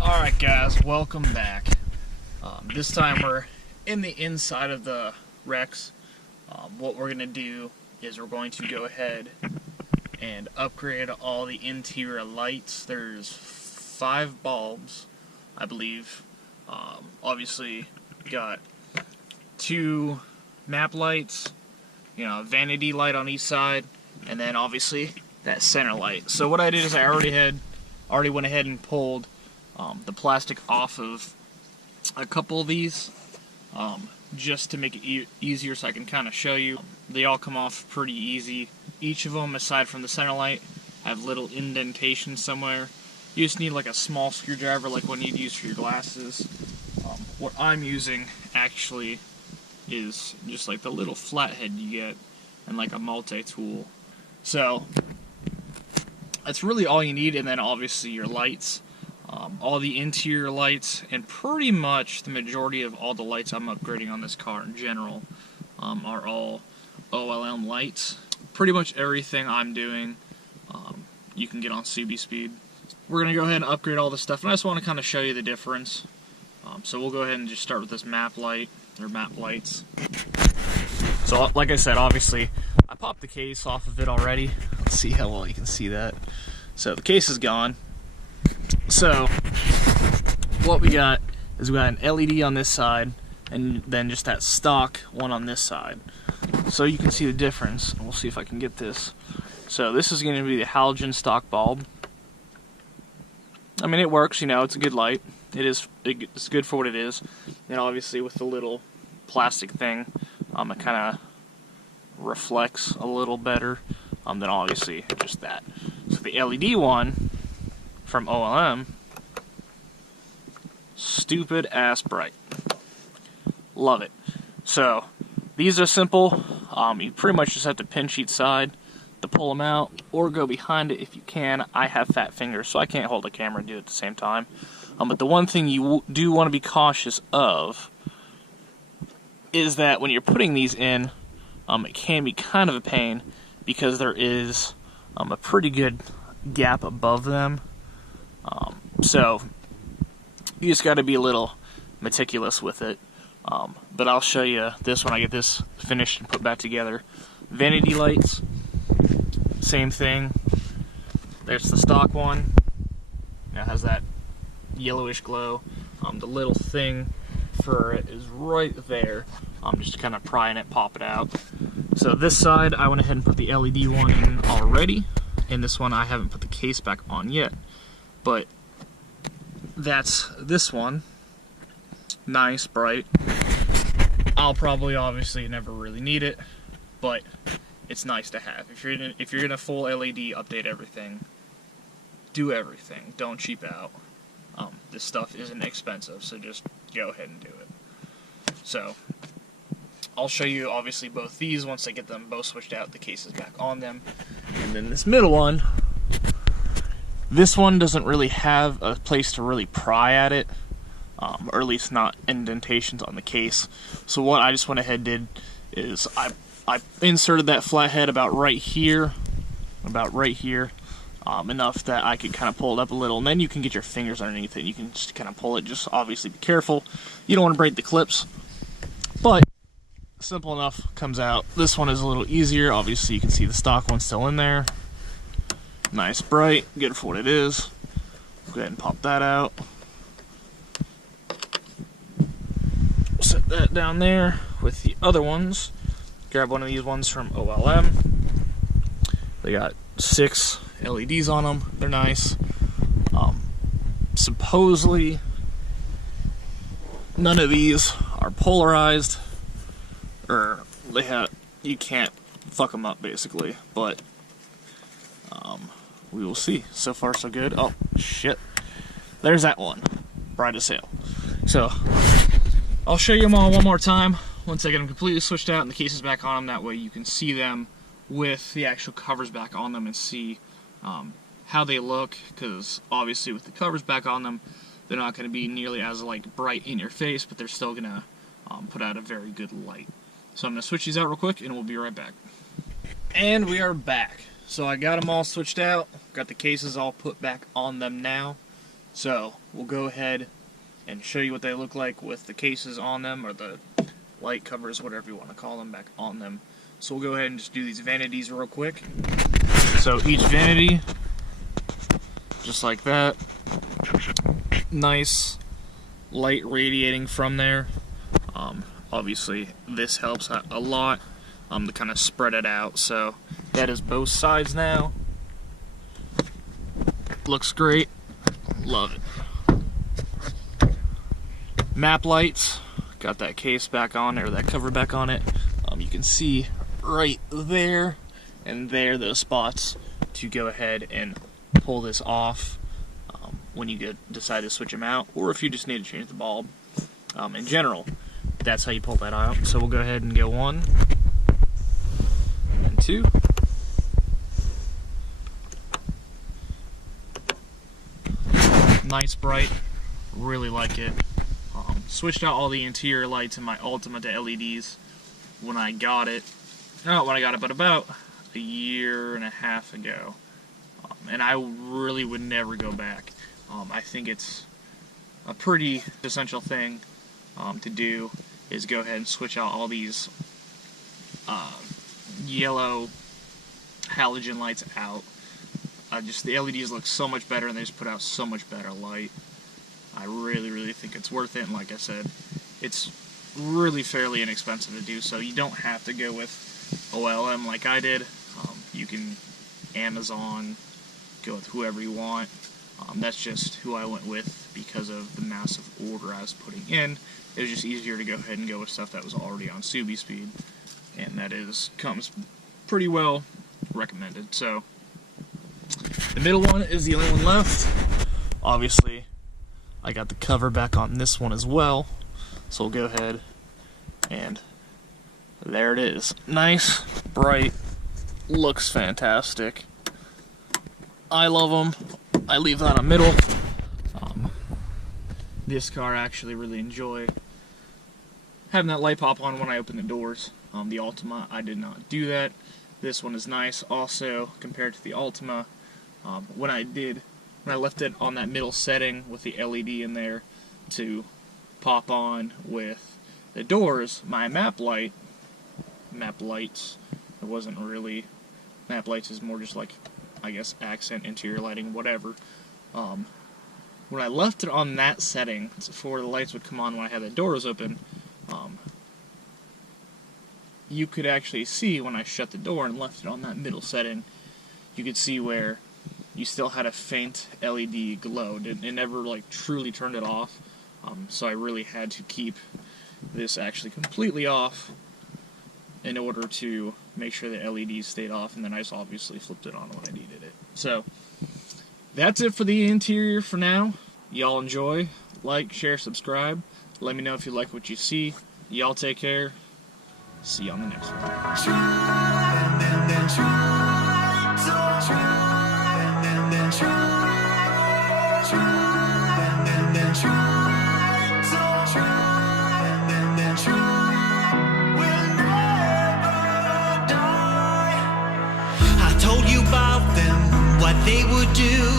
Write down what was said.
Alright guys, welcome back. This time we're in the inside of the WRX. What we're going to do is we're going to go ahead and upgrade all the interior lights. There's 5 bulbs, I believe. Obviously got 2 map lights, a vanity light on each side, and then obviously that center light. So what I did is I already went ahead and pulled the plastic off of a couple of these, just to make it easier so I can kind of show you. They all come off pretty easy. Each of them, aside from the center light, have little indentations somewhere. You just need like a small screwdriver like one you'd use for your glasses. What I'm using actually is just like the little flathead you get and like a multi-tool. So that's really all you need, and then obviously your lights. All the interior lights, and pretty much the majority of all the lights I'm upgrading on this car in general are all OLM lights. Pretty much everything I'm doing you can get on Subi Speed. We're going to go ahead and upgrade all this stuff, and I just want to kind of show you the difference. So we'll go ahead and just start with this map light, or map lights. So like I said, obviously I popped the case off of it already. Let's see how well you can see that. So the case is gone. So what we got is we got an LED on this side, and then just that stock one on this side. So you can see the difference. We'll see if I can get this. So this is going to be the halogen stock bulb. I mean, it works, it's a good light. It's good for what it is. And obviously with the little plastic thing, it kind of reflects a little better than obviously just that. So the LED one from OLM, stupid ass bright. Love it. So these are simple. You pretty much just have to pinch each side to pull them out, or go behind it if you can. I have fat fingers, so I can't hold the camera and do it at the same time. But the one thing you do want to be cautious of is that when you're putting these in, it can be kind of a pain because there is a pretty good gap above them. So you just got to be a little meticulous with it. But I'll show you this when I get this finished and put back together. Vanity lights, same thing. There's the stock one. It has that yellowish glow. The little thing for it is right there. Just kind of prying it, pop it out. So this side, I went ahead and put the LED one in already, and this one I haven't put the case back on yet. But that's this one. Nice, bright. I'll probably obviously never really need it, but it's nice to have. If you're gonna full LED, update everything. Do everything. Don't cheap out. This stuff isn't expensive, so just go ahead and do it. So I'll show you obviously both these once I get them both switched out, the cases back on them. And then this middle one, this one doesn't really have a place to really pry at it, or at least not indentations on the case. So what I just went ahead and did is I inserted that flathead about right here, enough that I could kind of pull it up a little, and then you can get your fingers underneath it. You can just kind of pull it, just obviously be careful. You don't want to break the clips, but simple enough, comes out. This one is a little easier. Obviously you can see the stock one still in there. Nice, bright, good for what it is. Go ahead and pop that out. Set that down there with the other ones. Grab one of these ones from OLM. They got 6 LEDs on them. They're nice. Supposedly, none of these are polarized, or you can't fuck them up basically. But we will see. So far, so good. Oh shit! There's that one, bright as hell. So I'll show you them all one more time once I get them completely switched out and the cases back on them. That way you can see them with the actual covers back on them and see how they look, because obviously with the covers back on them, they're not going to be nearly as bright in your face, but they're still going to put out a very good light. So I'm going to switch these out real quick and we'll be right back. And we are back. So I got them all switched out, got the cases all put back on them now. So we'll go ahead and show you what they look like with the cases on them, or the light covers, whatever you want to call them, back on them. So we'll go ahead and just do these vanities real quick. So each vanity, just like that, nice light radiating from there. Obviously this helps a lot to kind of spread it out. So that is both sides now. Looks great. Love it. Map lights, got that case back on there, that cover back on it. You can see right there and there those spots to go ahead and pull this off when you decide to switch them out, or if you just need to change the bulb. In general, that's how you pull that out. So we'll go ahead and go 1 and 2. Nice bright, really like it. Switched out all the interior lights in my Ultima to LEDs when I got it. Not when I got it, but about a year and a half ago. And I really would never go back. I think it's a pretty essential thing to do, is go ahead and switch out all these yellow halogen lights out. Just the LEDs look so much better, and they just put out so much better light. I really think it's worth it, and like I said, it's really fairly inexpensive to do, so you don't have to go with OLM like I did. You can Amazon, go with whoever you want. That's just who I went with because of the massive order I was putting in. It was just easier to go ahead and go with stuff that was already on Subi speed, and that comes pretty well recommended. So the middle one is the only one left. Obviously, I got the cover back on this one as well, so we'll go ahead and there it is. Nice, bright, looks fantastic. I love them. I leave that on middle. This car I actually really enjoy having that light pop on when I open the doors. The Ultima, I did not do that. This one is nice also compared to the Ultima. When I left it on that middle setting with the LED in there to pop on with the doors, my map lights, it wasn't really, map lights is more just like, I guess, accent, interior lighting, whatever. When I left it on that setting, before the lights would come on when I had the doors open, you could actually see when I shut the door and left it on that middle setting, you could see where you still had a faint LED glow. It never like truly turned it off, so I really had to keep this actually completely off in order to make sure the LEDs stayed off, and then I just obviously flipped it on when I needed it. So that's it for the interior for now. Y'all enjoy, like, share, subscribe. Let me know if you like what you see. Y'all take care. See you on the next one. I told you about them, what they would do.